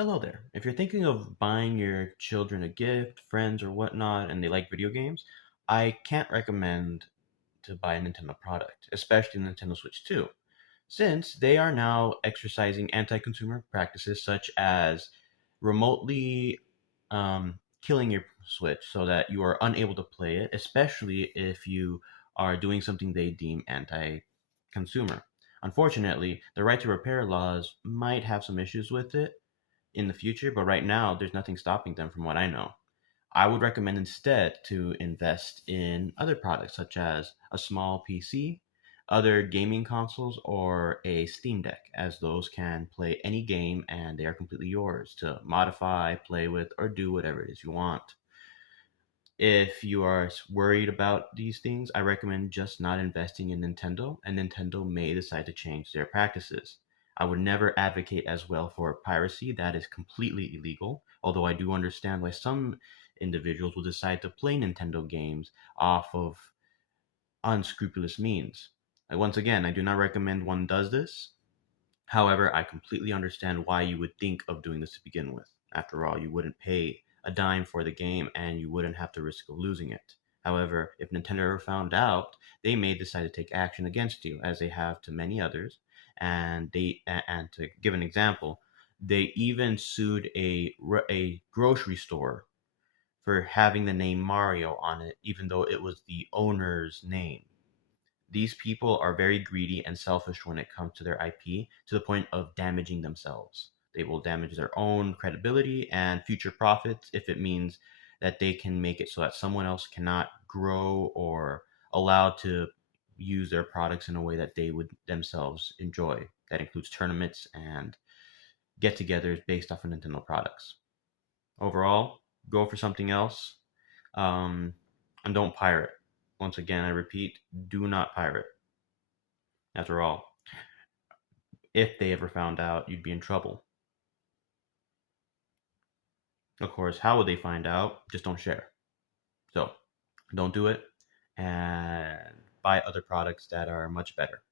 Hello there. If you're thinking of buying your children a gift, friends, or whatnot, and they like video games, I can't recommend to buy a Nintendo product, especially the Nintendo Switch 2, since they are now exercising anti consumer practices such as remotely killing your Switch so that you are unable to play it, especially if you are doing something they deem anti consumer. Unfortunately, the right to repair laws might have some issues with it in the future, but right now there's nothing stopping them from what I know. I would recommend instead to invest in other products such as a small PC, other gaming consoles, or a Steam Deck, as those can play any game and they are completely yours to modify, play with, or do whatever it is you want. If you are worried about these things, I recommend just not investing in Nintendo, and Nintendo may decide to change their practices. I would never advocate as well for piracy. That is completely illegal, although I do understand why some individuals will decide to play Nintendo games off of unscrupulous means. Once again, I do not recommend one does this. However, I completely understand why you would think of doing this to begin with. After all, you wouldn't pay a dime for the game and you wouldn't have the risk of losing it. However, if Nintendo ever found out, they may decide to take action against you, as they have to many others. And to give an example, they even sued a grocery store for having the name Mario on it, even though it was the owner's name. These people are very greedy and selfish when it comes to their IP to the point of damaging themselves. They will damage their own credibility and future profits if it means that they can make it so that someone else cannot grow or allowed to use their products in a way that they would themselves enjoy. That includes tournaments and get togethers based off of Nintendo products. Overall, go for something else, um, and don't pirate. Once again, I repeat, do not pirate. After all, if they ever found out, you'd be in trouble. Of course, how would they find out? Just don't share. So don't do it and buy other products that are much better.